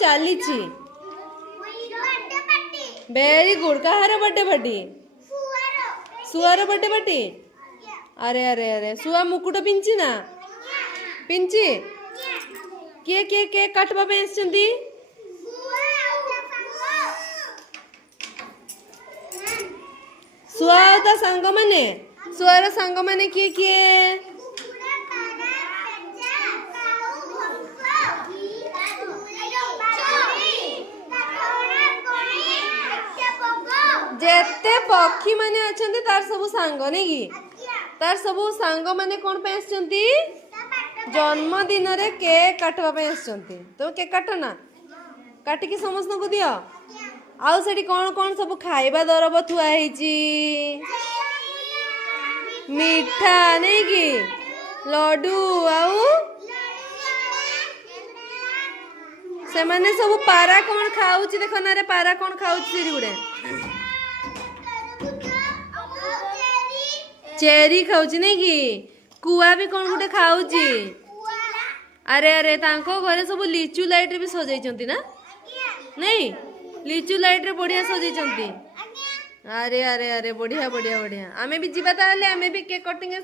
चली very good कहार birthday party सुआर birthday party अरे अरे अरे सुआ मुकुट पिंची ना पिंची किए किए केक काटवा पे आछंती सुआ ता सांग माने सुआर सांग माने किए किए जेते पक्षी माने अछंती तार सब सांग नहीं की तार सब सांग माने कोन पे आछंती जन्मदिन रे केक काटवा पे आछंती तो केक काट ना काटी की समस्त को दियो आउ सेठी कोन कोन सब खाइबा दरब थुआ हेची मीठा नहीं की लड्डू आउ से माने सब पारा कोन खाउची देखो ना रे पारा कोन खाउची सिरी गुडे चेरी खाउची नहीं की कुआ भी कौन गुटे खाउची अरे अरे तांको घरे सब लिचु लाइट रे भी सजाइचंती ना नहीं लिचु लाइट रे बढ़िया सजाइचंती अरे अरे अरे बढ़िया बढ़िया बढ़िया आमे भी जीवा ताले आमे भी केक कटिंग रे